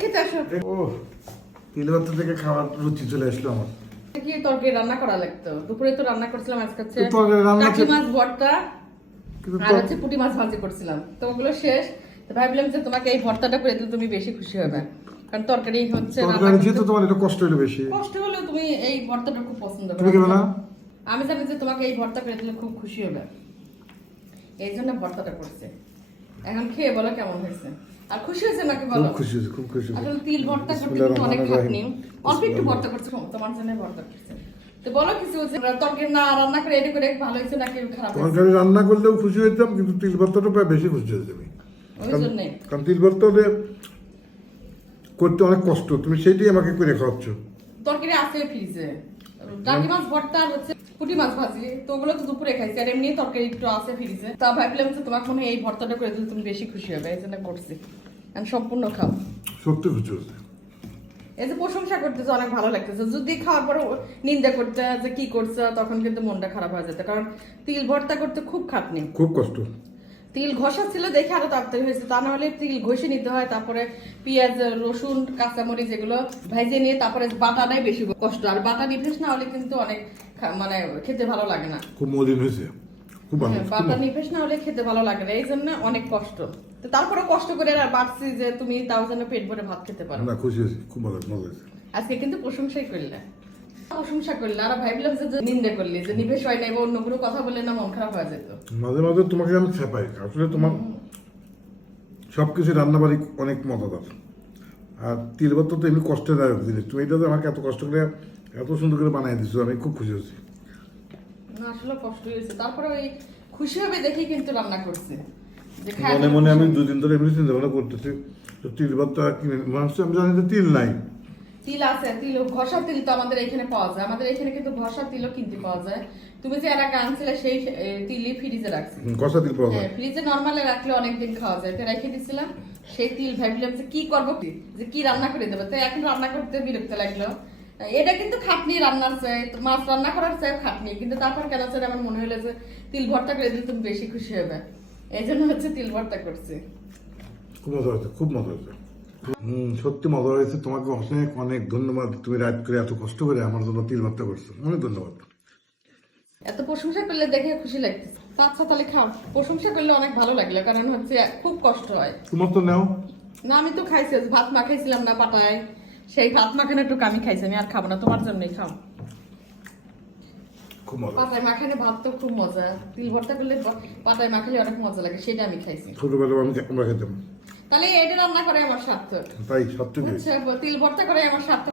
খেতে আসো। ও তিল ভর্তা থেকে খাওয়ার রুচি চলে আসলো আমার। কি তরকারি রান্না করা লাগতো? দুপুরে তো রান্না করছিলাম আজকে হচ্ছে তরকারি রান্না টাকি মাছ ভর্তা আর হচ্ছে পুঁটি মাছ ভাজি করছিলাম। তো ওগুলো শেষ। তো ভাবলাম যে তোমাকে এই ভর্তাটা করে দিলে তুমি বেশি খুশি হবে, কারণ তরকারি হচ্ছে তরকারি যেহেতু তোমার এটা কষ্ট হলো বেশি। কষ্ট হলেও তুমি এই ভর্তাটা খুব পছন্দ তুমি করো। খাবে না? আমি জানি যে তোমাকে এই ভর্তা করে দিলে খুব খুশি হবে, এই জন্য ভর্তাটা করছে। এখন খেয়ে বলো কেমন হয়েছে, আর খুশি হয়েছে নাকি বলো? খুব খুশি হয়েছে, খুব খুশি হয়েছে। আসলে তিল ভর্তা করতে কিন্তু অনেক খাটনি, অল্প একটু ভর্তা করছে তোমার জন্য ভর্তা করছে। তো বলো কিছু তরকারি না রান্না করে রেডি করে ভালো হয়েছে নাকি খারাপ হয়েছে? তরকারি রান্না করলেও খুশি হইতাম, কিন্তু তিল ভর্তাটা প্রায় বেশি খুশি হয়েছে আমি। ওই জন্যে কারণ তিল ভর্তা করতে অনেক কষ্ট, তুমি সেইটাই আমাকে করে খাওয়াচ্ছ। তরকারি আছে ফ্রিজে, টাকি মাছ ভর্তা আর হচ্ছে পুঁটি মাছ ভাজি, তো ওগুলো তো দুপুরে খাইছি, আর এমনি তরকারি একটু আছে ফ্রিজে। তা ভাবলাম যে তোমাকে মনে হয় এই ভর্তাটা করে দিলে তুমি বেশি খুশি হবে, এই জন্য করছি। আমি সম্পূর্ণ খাও। সত্যি খুশি হয়েছে। এই যে প্রশংসা করতেছে অনেক ভালো লাগতেছে, যদি খাওয়ার পরে নিন্দা করতে যে কি করছে তখন কিন্তু মনটা খারাপ হয়ে যেত, কারণ তিল ভর্তা করতে খুব খাটনি, খুব কষ্ট। তিল ঘষা ছিল দেখে আরো তাড়াতাড়ি হয়েছে, তা না হলে তিল ঘষে নিতে হয়, তারপরে পেঁয়াজ রসুন কাঁচামরিচ এগুলো ভেজে নিয়ে তারপরে বাটাটাই বেশি কষ্ট, আর বাটা নিভেস না হলে কিন্তু অনেক মানে খেতে ভালো লাগে না। খুব মলিন হয়েছে, খুব ভালো। বাটা নিভেস না হলে খেতে ভালো লাগে না, এই জন্য অনেক কষ্ট। তো তারপরে কষ্ট করে আর বাড়ছি যে তুমি তাও যেন পেট ভরে ভাত খেতে পারো। না খুশি হয়েছে, খুব ভালো মজা হয়েছে। আজকে কিন্তু প্রশংসাই করলে, প্রশংসা করলে, আর ভাবলাম যে নিন্দা করলি যে নিবেশ হয় নাই বা অন্য কোনো কথা বললে না মন খারাপ হয়ে যেত। মাঝে মাঝে তোমাকে আমি খেপাই, আসলে তোমার সবকিছু রান্নাবাড়ি অনেক মজাদার। আর তিল ভর্তা তো এমনি কষ্টদায়ক জিনিস, তুমি এটা আমাকে এত কষ্ট করে এত সুন্দর করে বানিয়ে দিচ্ছ, আমি খুব খুশি হয়েছি। না আসলে কষ্ট হয়েছে, তারপরে ওই খুশি হবে দেখেই কিন্তু রান্না করছে। যে খায় মনে মনে আমি দুদিন ধরে এমনি চিন্তা ভাবনা করতেছি, তো তিল ভর্তা কিনে মানুষ, আমি জানি যে তিল নাই। তিল আছে, তিল ঘষা তিল তো আমাদের এখানে পাওয়া যায়, আমাদের এখানে কিন্তু ঘষা তিলও কিনতে পাওয়া যায়। তুমি যে এর আগে আনছিলে সেই তিলই ফ্রিজে রাখছি। কষা তিল পাওয়া যায়। হ্যাঁ, ফ্রিজে নরমালে রাখলে অনেকদিন খাওয়া যায়, তো রেখে দিছিলাম সেই তিল। ভাবলাম যে কি করবো, কি যে কি রান্না করে দেবো, তো এখন রান্না করতে বিরক্ত লাগলো। এটা কিন্তু খাটনি, রান্নার চাই মাছ রান্না করার চাই খাটনি, কিন্তু তারপর কেন চাই আমার মনে হলো যে তিল ভর্তা করে দিলে তুমি বেশি খুশি হবে, এই জন্য হচ্ছে তিল ভর্তা করছি। খুব মজা হয়েছে, খুব মজা হয়েছে। সত্যি মজা হয়েছে। তোমাকে অনেক অনেক ধন্যবাদ, তুমি রাত করে এত কষ্ট করে আমার জন্য তিল ভর্তা করছো, অনেক ধন্যবাদ। এত প্রশংসা করলে দেখে খুশি লাগতেছে। আচ্ছা তাহলে খাও, প্রশংসা করলে অনেক ভালো লাগলো, কারণ হচ্ছে খুব কষ্ট হয়। তোমার তো নাও না আমি তো খাইছি, ভাত মাখাইছিলাম না পাটায়, সেই ভাত মাখানো একটু আমি খাইছি, আমি আর খাবো না, তোমার জন্যই খাও। খুব মজা। পাতায় মাখানো ভাত তো খুব মজা, তিল ভর্তা করলে পাতায় মাখালে অনেক মজা লাগে, সেটা আমি খাইছি। ছোটবেলায় আমরা খেতাম। তাহলে এটা রান্না করে আমার সার্থক। তাই সত্যি তিল ভর্তা করে আমার সার্থক।